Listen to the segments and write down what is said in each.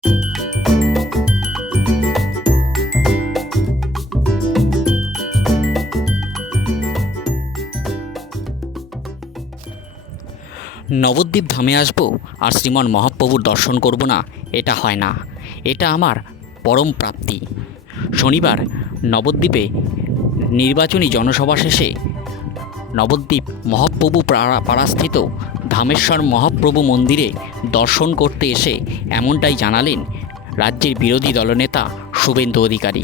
নবদ্বীপ ধামে আসবো আর শ্রীমান মহাপ্রভুর দর্শন করব না, এটা হয় না। এটা আমার পরম প্রাপ্তি। শনিবার নবদ্বীপে নির্বাচনী জনসভা শেষে নবদ্বীপ মহাপ্রভু পাড়াস্থিত ধামেশ্বর মহাপ্রভু মন্দিরে দর্শন করতে এসে এমনটাই জানালেন রাজ্যের বিরোধী দলনেতা শুভেন্দু অধিকারী।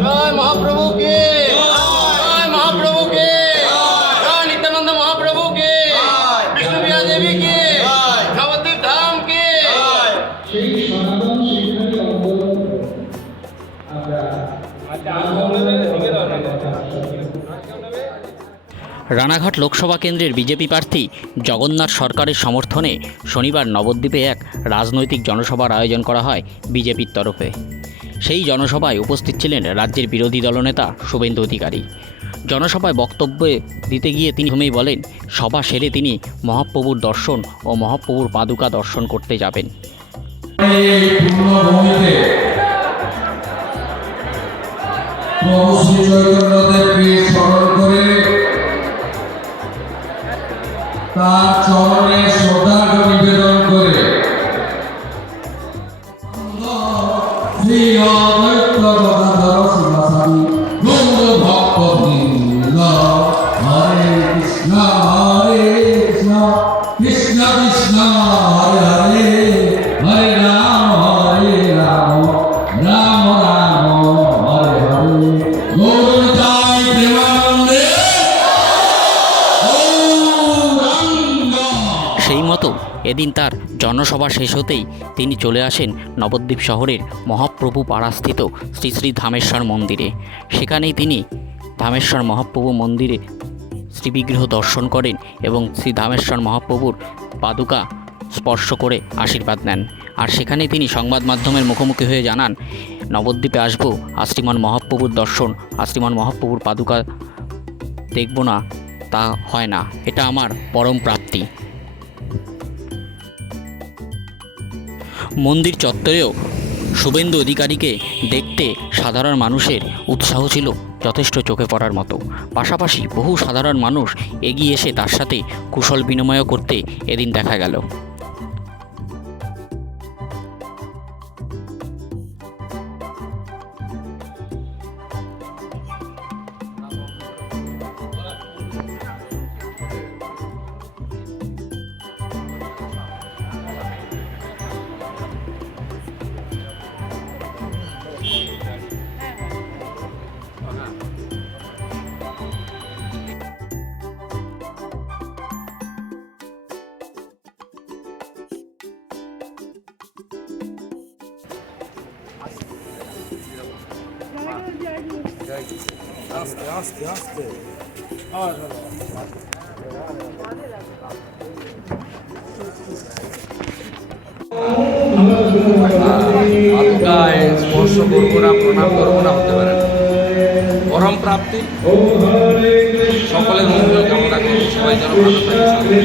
जय महाप्रभु के, जय महाप्रभु के, जय नित्यानंद महाप्रभु के, विष्णु प्रिया देवी के, नवद्वीप धाम के। রানাঘাট লোকসভা কেন্দ্রের বিজেপি প্রার্থী জগন্নাথ সরকারের সমর্থনে শনিবার নবদ্বীপে এক রাজনৈতিক জনসভার আয়োজন করা হয় বিজেপির তরফে। সেই জনসভায় উপস্থিত ছিলেন রাজ্যের বিরোধী দলনেতা শুভেন্দু অধিকারী। জনসভায় বক্তব্য দিতে গিয়ে তিনি প্রথমেই বলেন, সভা সেরে তিনি মহাপ্রভুর দর্শন ও মহাপ্রভুর পাদুকা দর্শন করতে যাবেন। তার চরণে শ্রদ্ধার্ঘ নিবেদন করে শ্রী অদ্বৈত গদাধর শিবাসাদি গৌর ভক্তবৃন্দ হরে কৃষ্ণ কৃষ্ণ কৃষ্ণ হরে হরে হরে রাম রাম রাম হরে হরে গৌর জয় প্রেমানন্দে। সেই মতো এদিন তার জনসভা শেষ হতেই তিনি চলে আসেন নবদ্বীপ শহরের মহাপ্রভু পাড়াস্থিত শ্রী শ্রী ধামেশ্বর মন্দিরে। সেখানেই তিনি ধামেশ্বর মহাপ্রভু মন্দিরে শ্রীবিগ্রহ দর্শন করেন এবং শ্রী ধামেশ্বর মহাপ্রভুর পাদুকা স্পর্শ করে আশীর্বাদ নেন। আর সেখানেই তিনি সংবাদ মাধ্যমের মুখোমুখি হয়ে জানান, নবদ্বীপে আসবো আর শ্রীমান মহাপ্রভুর দর্শন আর শ্রীমান মহাপ্রভুর পাদুকা দেখব না, তা হয় না। এটা আমার পরম প্রাপ্তি। মন্দির চত্বরেও শুভেন্দু অধিকারীকে দেখতে সাধারণ মানুষের উৎসাহ ছিল যথেষ্ট চোখে পড়ার মতো। পাশাপাশি বহু সাধারণ মানুষ এগিয়ে এসে তার সাথে কুশল বিনিময় করতে এদিন দেখা গেল। আস্তে আস্তে আস্তে পাদুকায় স্পর্শ করবো না, প্রণাম করবো না, হতে পারে না। পরম প্রাপ্তি। সকলের মঙ্গল কামনা করি, সবাই যেন ভালো থাকে,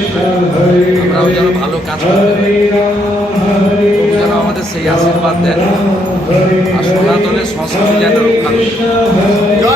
আমরাও যেন ভালো কাজ করতে পারি, যেন আমাদের সেই আশীর্বাদ দেন আর সনাতনের সংস্কৃতি যেন রক্ষা করি।